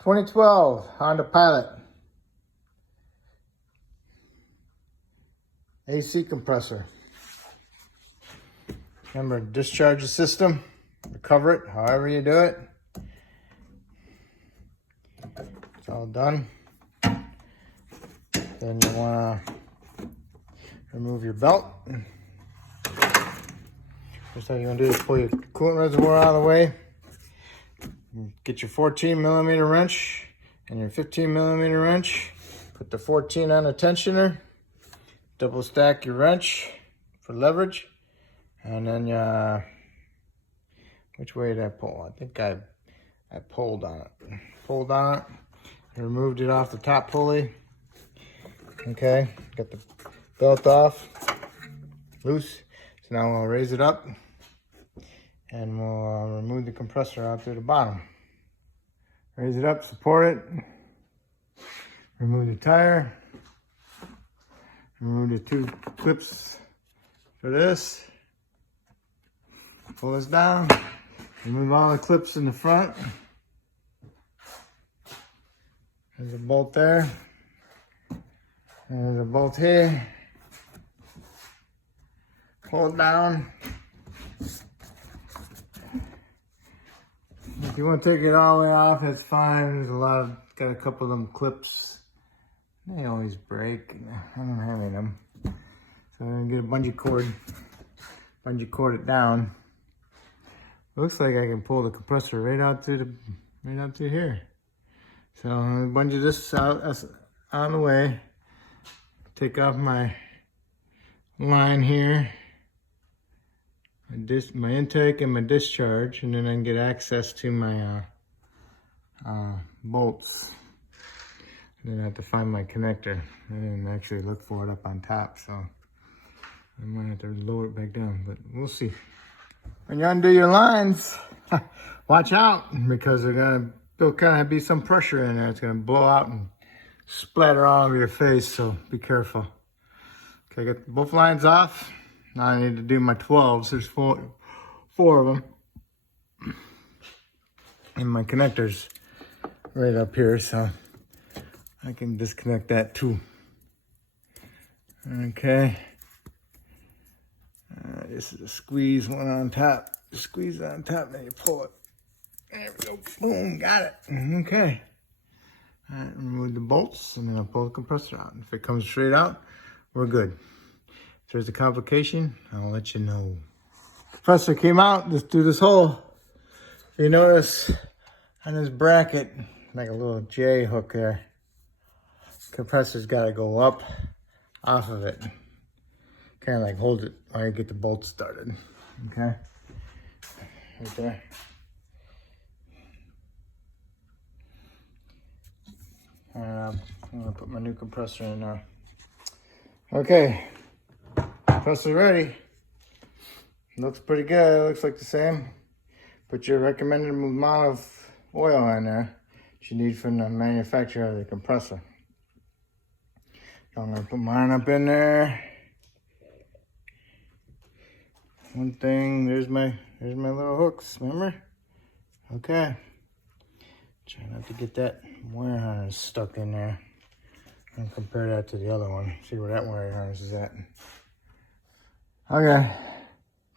2012 Honda Pilot. AC compressor. Remember, discharge the system, recover it, however you do it. It's all done. Then you want to remove your belt. First thing you're going to do is pull your coolant reservoir out of the way. Get your 14mm wrench and your 15mm wrench. Put the 14 on the tensioner. Double stack your wrench for leverage. And then which way did I pull? I think I pulled on it. Pulled on it. Removed it off the top pulley. Okay, got the belt off. Loose. So now we'll raise it up. And we'll remove the compressor out through the bottom. Raise it up, support it. Remove the tire. Remove the two clips for this. Pull this down. Remove all the clips in the front. There's a bolt there. There's a bolt here. Pull it down. If you want to take it all the way off, that's fine. There's got a couple of them clips. They always break. I don't have any of them. So I'm gonna get a bungee cord it down. It looks like I can pull the compressor right out through here. So I'm gonna bungee this out of the way. Take off my line here. My intake and my discharge, and then I can get access to my bolts. And then I have to find my connector. I didn't actually look for it up on top, so I might have to lower it back down, but we'll see. When you undo your lines, watch out, because there'll kind of be some pressure in there. It's gonna blow out and splatter all over your face, so be careful. Okay, I got both lines off. Now I need to do my 12s. There's four of them. And my connector's right up here, so I can disconnect that too. Okay. This is a squeeze one on top. Squeeze it on top, then you pull it. There we go. Boom, got it. Okay. All right, remove the bolts, and then I'll pull the compressor out. If it comes straight out, we're good. If there's a complication, I'll let you know. Compressor came out just through this hole. If you notice on this bracket, like a little J hook there, compressor's got to go up off of it. Kind of like hold it while you get the bolts started. Okay, right there. I'm gonna put my new compressor in now. Okay. Compressor ready. Looks pretty good. Looks like the same. Put your recommended amount of oil in there that you need from the manufacturer of the compressor. So I'm gonna put mine up in there. One thing, there's my little hooks, remember? Okay. Try not to get that wire harness stuck in there. And compare that to the other one. See where that wire harness is at. Okay,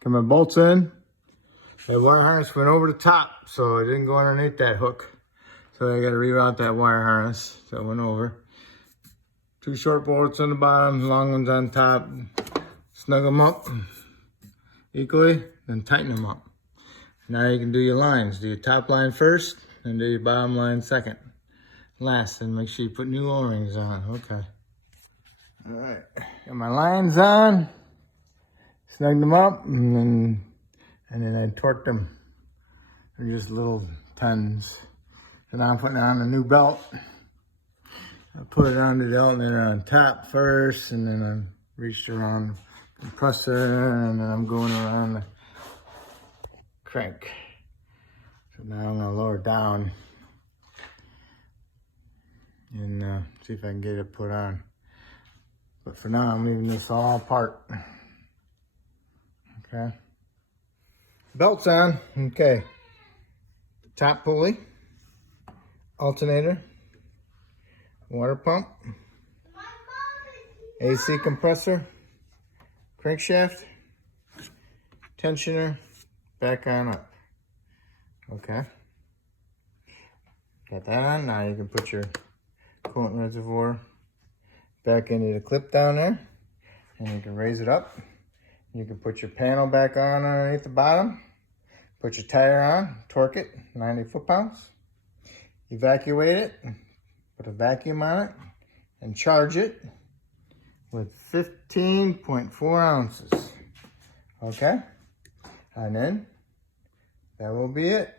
got my bolts in. The wire harness went over the top, so it didn't go underneath that hook. So I gotta reroute that wire harness, so it went over. Two short bolts on the bottom, long ones on top. Snug them up equally, then tighten them up. Now you can do your lines. Do your top line first, and do your bottom line second. Last, and make sure you put new O-rings on. Okay. All right, got my lines on. Snug them up, and then I torqued them. They're just little 10s. And now I'm putting on a new belt. I put it on the alternator on top first, and then I reached around the compressor, and then I'm going around the crank. So now I'm gonna lower it down and see if I can get it put on. But for now, I'm leaving this all apart. Okay. Belt's on. Okay. Top pulley alternator, water pump, AC compressor, crankshaft, tensioner, back on up. Okay. Got that on. Now you can put your coolant reservoir back into the clip down there. And you can raise it up. You can put your panel back on underneath the bottom. Put your tire on, torque it, 90 foot-pounds. Evacuate it, put a vacuum on it, and charge it with 15.4 ounces. Okay? And then that will be it.